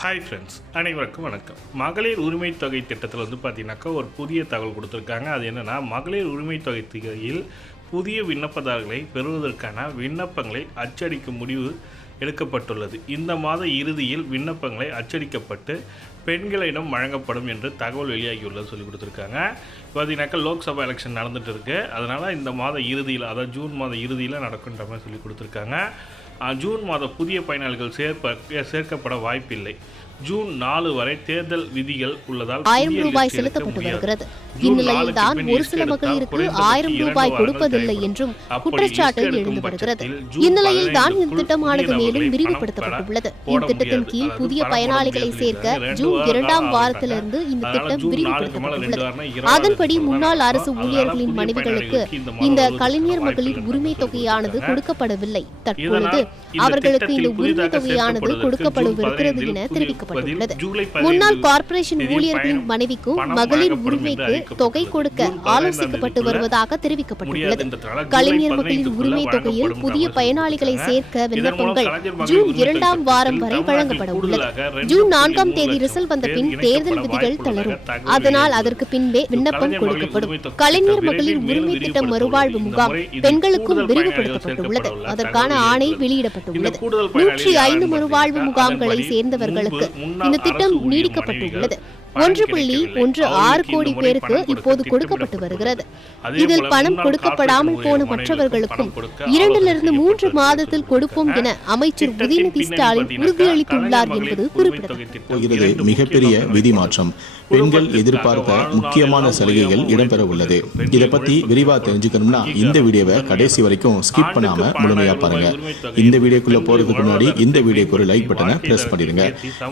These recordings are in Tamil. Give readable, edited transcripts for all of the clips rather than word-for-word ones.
ஹாய் ஃப்ரெண்ட்ஸ், அனைவருக்கும் வணக்கம். மகளிர் உரிமை தொகை திட்டத்தில் பார்த்தீங்கன்னாக்கா ஒரு புதிய தகவல் கொடுத்துருக்காங்க. அது என்னென்னா, மகளிர் உரிமை தொகை தொகையில் புதிய விண்ணப்பதாரர்களை பெறுவதற்கான விண்ணப்பங்களை அச்சடிக்கும் முடிவு எடுக்கப்பட்டுள்ளது. இந்த மாத இறுதியில் விண்ணப்பங்களை அச்சடிக்கப்பட்டு பெண்களிடம் வழங்கப்படும் என்று தகவல் வெளியாகியுள்ளது சொல்லி கொடுத்துருக்காங்க. பார்த்தீங்கன்னாக்கா லோக்சபா எலெக்ஷன் நடந்துகிட்டு இருக்குது. அதனால் இந்த மாத இறுதியில், அதாவது ஜூன் மாத இறுதியில் நடக்குன்ற மாதிரி சொல்லி கொடுத்துருக்காங்க. ஜூன் மாத புதிய பயனாளிகள் சேர்க்கப்பட வாய்ப்பில்லை. ஜூன் 4 வரை தேர்தல் விதிகள் உள்ளதால் 1000 ரூபாய் செலுத்தப்பட்டு வருகிறது. இந்நிலையில் தான் ஒரு சில மகளிருக்கு 1000 ரூபாய் கொடுப்பதில்லை என்றும் குற்றச்சாட்டு எழுந்து வருகிறது. இந்நிலையில் தான் இந்த திட்டமானது மேலும் விரிவுபடுத்தப்பட்டுள்ளது. இத்திட்டத்தின் கீழ் புதிய பயனாளிகளை சேர்க்க ஜூன் 2ஆம் வாரத்திலிருந்து இந்த திட்டம் விரிவுபடுத்தப்பட்டுள்ளது. அதன்படி முன்னாள் அரசு ஊழியர்களின் மனைவிகளுக்கு இந்த கலைஞர் மகளிர் உரிமை தொகையானது கொடுக்கப்படவில்லை. தற்பொழுது அவர்களுக்கு இந்த உரிமை தொகையானது கொடுக்கப்படவிருக்கிறது என தெரிவிக்கப்பட்டுள்ளது. முன்னாள் கார்ப்பரேஷன் ஊழியர்களின் மனைவிக்கும் மகளிர் உரிமைக்கு தொகை கொடுக்க ஆலோசிக்கப்பட்டு வருவதாக தெரிவிக்கப்பட்டுள்ளது. கலைஞர் மகளிர் உரிமை தொகையில் புதிய பயனாளிகளை சேர்க்க விண்ணப்பங்கள் ஜூன் 2ஆம் வாரம் வரை வழங்கப்பட உள்ளது. ஜூன் 4ஆம் தேதி ரிசல்ட் வந்த பின் தேர்தல் விதிகள் தளரும். அதனால் அதற்கு பின்பே விண்ணப்பம் கொடுக்கப்படும். கலைஞர் மகளிர் உரிமை திட்டம் மறுவாழ்வு முகாம் பெண்களுக்கும் விரிவுபடுத்தப்பட்டுள்ளது. அதற்கான ஆணை வெளியிடப்பட்டுள்ளது. 105 மறுவாழ்வு முகாம்களை சேர்ந்தவர்களுக்கு இந்த திட்டம் நீடிக்கப்பட்டுள்ளது. 1.16 கோடி பேருக்கு இப்போது கொடுக்கப்பட்டு வருகிறது. இதில் பணம் கொடுக்கப்படாமல் போன மற்றவர்களுக்கும் 2-3 மாதத்தில் கொடுப்போம் என அமைச்சர் உதயநிதி ஸ்டாலின் உறுதியளித்துள்ளார் என்பது குறிப்பிடத்தக்கது. மிகப்பெரிய விதி மாற்றம், பெண்கள் எதிர்பார்த்த முக்கியமான சலுகைகள் இடம்பெற உள்ளது. இதை பத்தி விரிவா தெரிஞ்சுக்கணும்னா இந்த வீடியோவை கடைசி வரைக்கும் ஸ்கிப் பண்ணாம முழுமையா பாருங்க. இந்த வீடியோக்குள்ள போறதுக்கு முன்னாடி இந்த வீடியோக்கு ஒரு லைக் பட்டனை பிரஸ் பண்ணிடுங்க.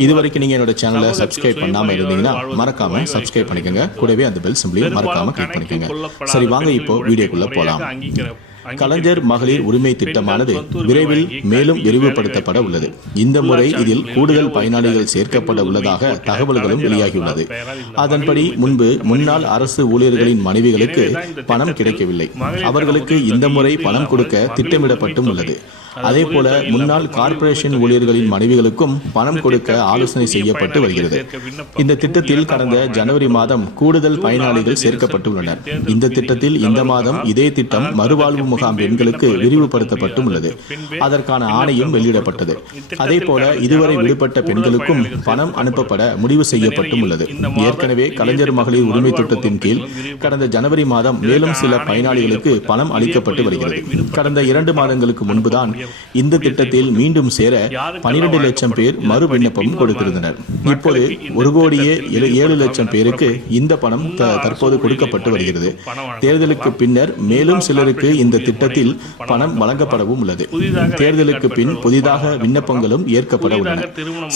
இது வரைக்கும் நீங்க என்னோட சேனலை சப்ஸ்கிரைப் பண்ணாம இருந்தீங்கன்னா மறக்காம சப்ஸ்கிரைப் பண்ணிக்கோங்க. கூடவே அந்த பெல் சிம்பலையும் மறக்காம கிளிக் பண்ணிக்கோங்க. சரி, வாங்க இப்போ வீடியோக்குள்ள போலாம். கலைஞர் மகளிர் உரிமை திட்டமானது விரைவில் மேலும் விரிவுபடுத்தப்பட உள்ளது. இந்த முறை இதில் கூடுதல் பயனாளிகள் சேர்க்கப்பட உள்ளதாக தகவல்களும் வெளியாகியுள்ளது. அதன்படி முன்பு முன்னாள் அரசு ஊழியர்களின் மனைவிகளுக்கு பணம் கிடைக்கவில்லை. அவர்களுக்கு இந்த முறை பணம் கொடுக்க திட்டமிடப்பட்டும் உள்ளது. அதேபோல முன்னாள் கார்ப்பரேஷன் ஊழியர்களின் மனைவிகளுக்கும் பணம் கொடுக்க ஆலோசனை செய்யப்பட்டு வருகிறது. இந்த திட்டத்தில் கடந்த ஜனவரி மாதம் கூடுதல் பயனாளிகள் சேர்க்கப்பட்டுள்ளனர். இந்த திட்டத்தில் இந்த மாதம் இதே திட்டம் மறுவாழ்வு முகாம் பெண்களுக்கு விரிவுபடுத்தப்பட்டும் உள்ளது. அதற்கான ஆணையும் வெளியிடப்பட்டது. அதேபோல இதுவரை விடுபட்ட பெண்களுக்கும் பணம் அனுப்பப்பட முடிவு செய்யப்பட்டும் உள்ளது. ஏற்கனவே கலைஞர் மகளிர் உரிமை திட்டத்தின் கீழ் கடந்த ஜனவரி மாதம் மேலும் சில பயனாளிகளுக்கு பணம் அளிக்கப்பட்டு வருகிறது. கடந்த 2 மாதங்களுக்கு முன்புதான் இந்த திட்டத்தில் மீண்டும் சேர 12 லட்சம் பேர் மறு விண்ணப்பம் கொடுத்திருந்தனர். இப்போது 1,07 லட்சம் பேருக்கு இந்த பணம் தற்போது கொடுக்கப்பட்டு வருகிறது. தேர்தலுக்கு பின்னர் மேலும் சிலருக்கு இந்த திட்டத்தில் பணம் வழங்கப்படவும் உள்ளது. தேர்தலுக்கு பின் புதிதாக விண்ணப்பங்களும் ஏற்கப்பட உள்ளன.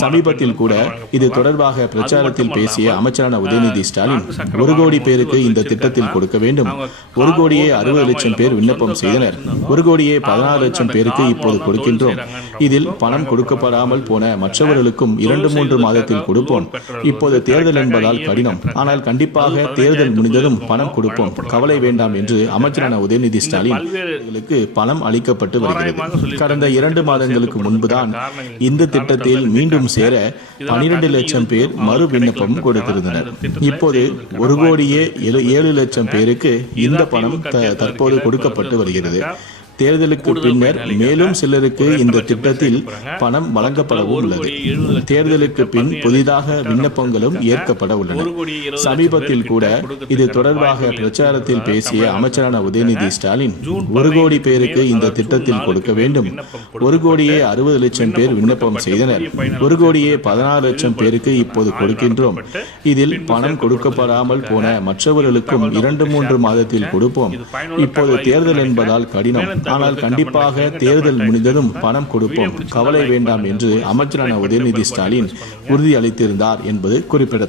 சமீபத்தில் கூட இது தொடர்பாக பிரச்சாரத்தில் பேசிய அமைச்சரான உதயநிதி ஸ்டாலின் 1 கோடி பேருக்கு இந்த திட்டத்தில் கொடுக்க வேண்டும். 1,60 லட்சம் பேர் விண்ணப்பம் செய்தனர். 1,14 லட்சம் பேருக்கு இப்போது கொடுக்கின்றோம். இதில் பணம் கொடுக்கப்படாமல் போன மற்றவர்களுக்கும் 2-3 மாதத்தில் கொடுப்போம். இப்போது தேர்தல் என்பதால் கடினம், ஆனால் கண்டிப்பாக தேர்தல் முடிந்ததும் பணம் கொடுப்போம், கவலை வேண்டாம் என்று அமைச்சரான உதயநிதி ஸ்டாலின் பணம் அளிக்கப்பட்டு வருகிறது. கடந்த 2 மாதங்களுக்கு முன்புதான் இந்த திட்டத்தில் மீண்டும் சேர 12 லட்சம் பேர் மறு விண்ணப்பம் கொடுத்திருந்தனர். இப்போது 1,07 லட்சம் பேருக்கு இந்த பணம் தற்போது கொடுக்கப்பட்டு வருகிறது. தேர்தலுக்கு பின்னர் மேலும் சிலருக்கு இந்த திட்டத்தில் பணம் வழங்கப்படவும் உள்ளது. தேர்தலுக்கு பின் புதிதாக விண்ணப்பங்களும் ஏற்கப்பட உள்ளன. சமீபத்தில் கூட இது தொடர்பாக பிரச்சாரத்தில் பேசிய அமைச்சரான உதயநிதி ஸ்டாலின் 1 கோடி பேருக்கு இந்த திட்டத்தில் கொடுக்க வேண்டும். 1,60 லட்சம் பேர் விண்ணப்பம் செய்தனர். 1,14 லட்சம் பேருக்கு இப்போது கொடுக்கின்றோம். இதில் பணம் கொடுக்கப்படாமல் போன மற்றவர்களுக்கும் 2-3 மாதத்தில் கொடுப்போம். இப்போது தேர்தல் என்பதால் கடினம், ஆனால் கண்டிப்பாக தேர்தல் முடிந்ததும் பணம் கொடுப்போம், கவலை வேண்டாம் என்று அமைச்சரான உதயநிதி ஸ்டாலின் உறுதியளித்திருந்தார் என்பது குறிப்பிடத்தக்கது.